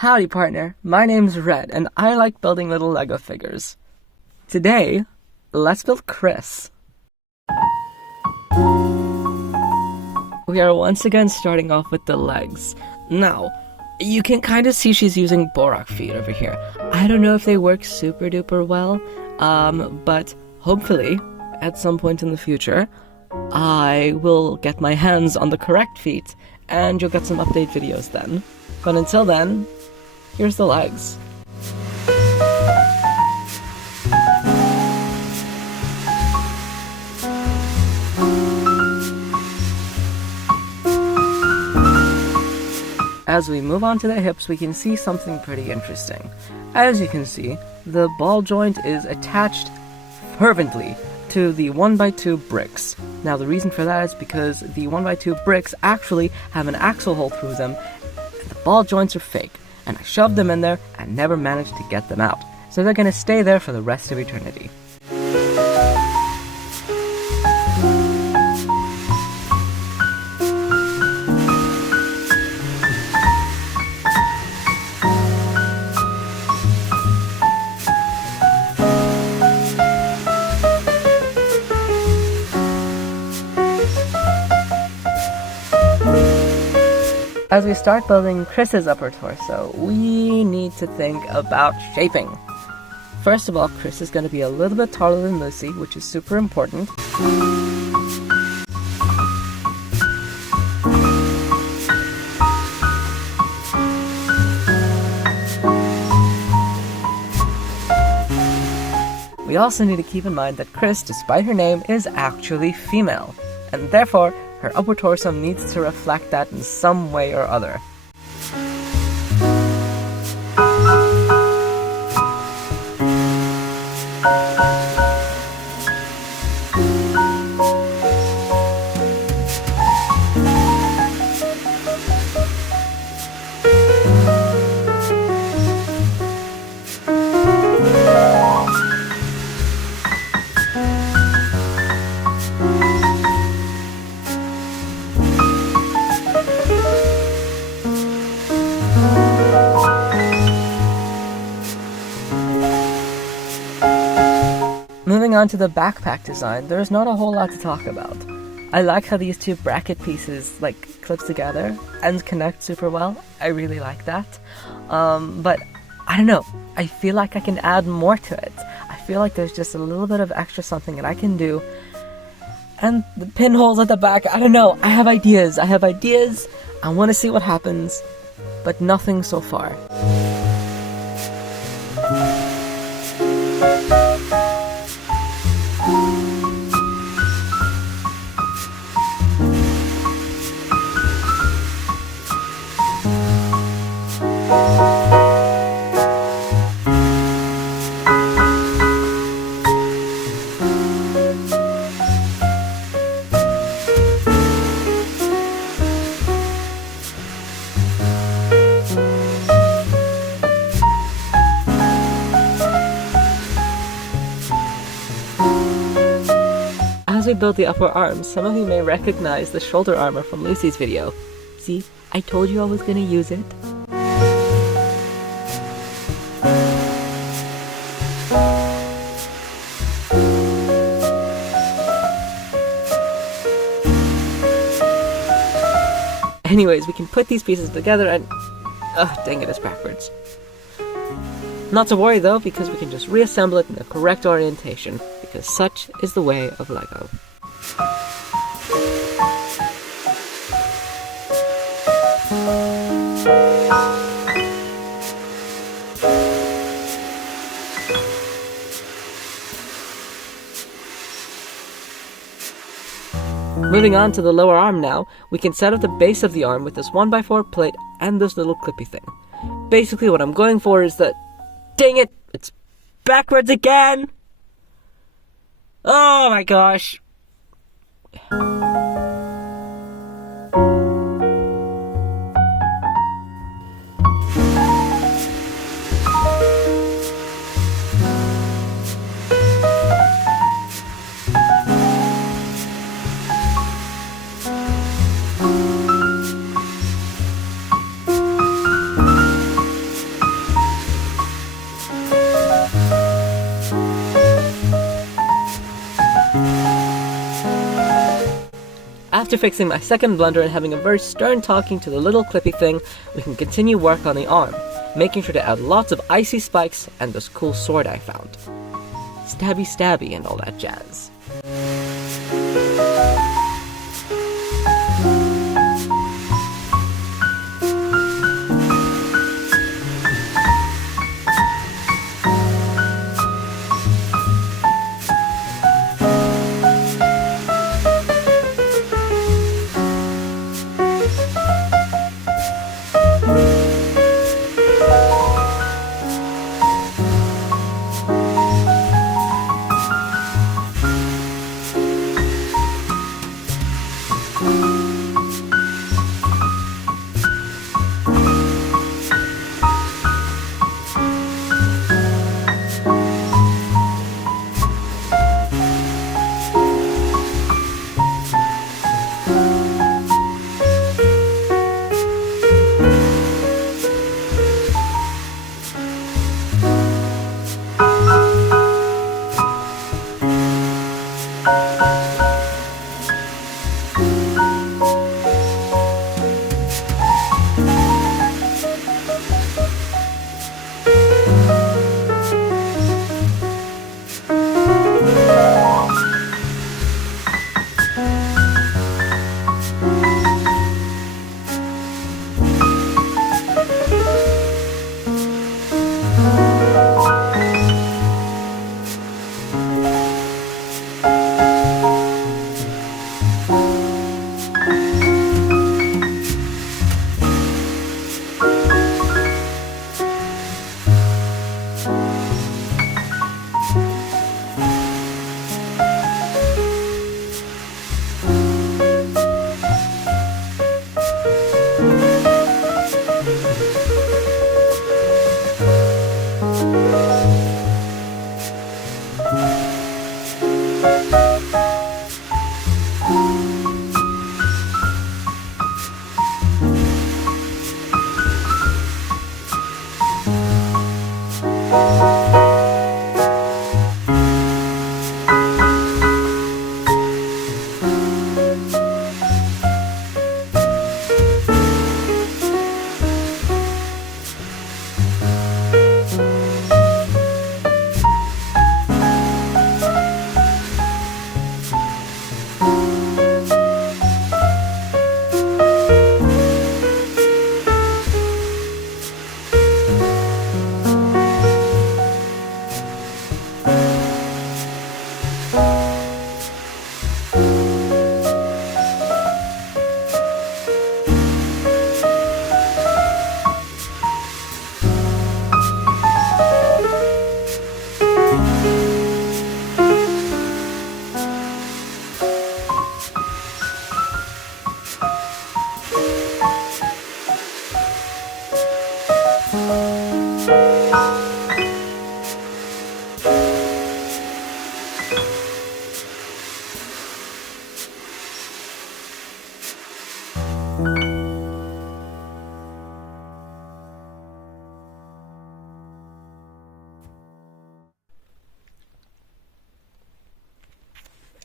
Howdy partner, my name's Red and I like building little Lego figures. Today, let's build Kris. We are once again starting off with the legs. Now, you can kind of see she's using Borak feet over here. I don't know if they work super duper well, but hopefully, at some point in the future, I will get my hands on the correct feet and you'll get some update videos then. But until then, here's the legs. As we move on to the hips, we can see something pretty interesting. As you can see, the ball joint is attached fervently to the 1x2 bricks. Now the reason for that is because the 1x2 bricks actually have an axle hole through them, and the ball joints are fake, and I shoved them in there and never managed to get them out. So they're gonna stay there for the rest of eternity. As we start building Kris's upper torso, we need to think about shaping. First of all, Kris is going to be a little bit taller than Lucy, which is super important. We also need to keep in mind that Kris, despite her name, is actually female, and therefore, her upper torso needs to reflect that in some way or other. Moving on to the backpack design, there's not a whole lot to talk about. I like how these two bracket pieces clip together and connect super well. I really like that. But I don't know, I feel like I can add more to it. I feel like there's just a little bit of extra something that I can do. And the pinholes at the back, I don't know, I have ideas. I want to see what happens, but nothing so far. As we build the upper arms, some of you may recognize the shoulder armor from Lucy's video. See, I told you I was gonna use it. Anyways, we can put these pieces together and... dang it, it's backwards. Not to worry though, because we can just reassemble it in the correct orientation, because such is the way of Lego. Moving on to the lower arm now, we can set up the base of the arm with this 1x4 plate and this little clippy thing. Basically what I'm going for is that... Dang it! It's backwards again! Oh my gosh! After fixing my second blunder and having a very stern talking to the little clippy thing, we can continue work on the arm, making sure to add lots of icy spikes and this cool sword I found. Stabby stabby and all that jazz.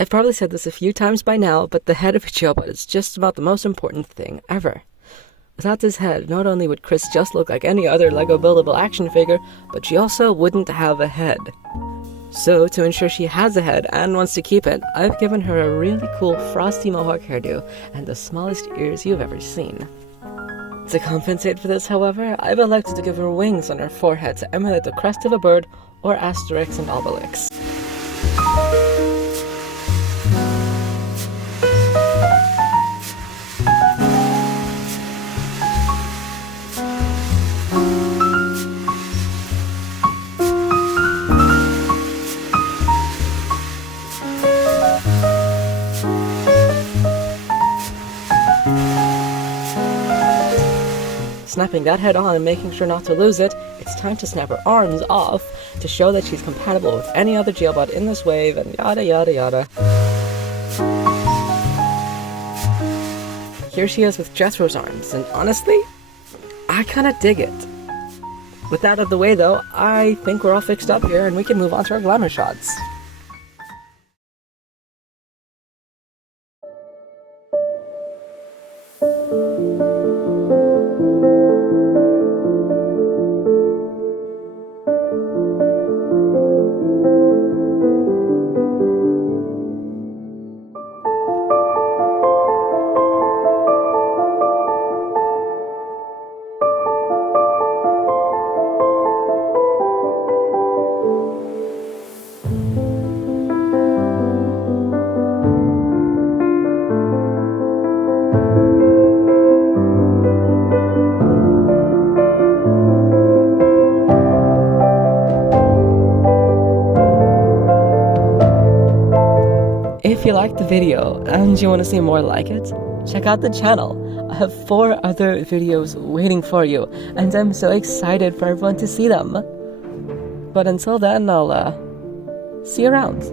I've probably said this a few times by now, but the head of a Geobot is just about the most important thing ever. Without this head, not only would Kris just look like any other LEGO buildable action figure, but she also wouldn't have a head. So, to ensure she has a head and wants to keep it, I've given her a really cool frosty mohawk hairdo and the smallest ears you've ever seen. To compensate for this, however, I've elected to give her wings on her forehead to emulate the crest of a bird or Asterix and Obelix. Snapping that head on and making sure not to lose it, it's time to snap her arms off to show that she's compatible with any other Geobot in this wave, and yada yada yada. Here she is with Jethro's arms, and honestly, I kinda dig it. With that out of the way though, I think we're all fixed up here and we can move on to our glamour shots. if you liked the video and you want to see more like it, check out the channel. I have 4 other videos waiting for you, and I'm so excited for everyone to see them. But until then, I'll see you around.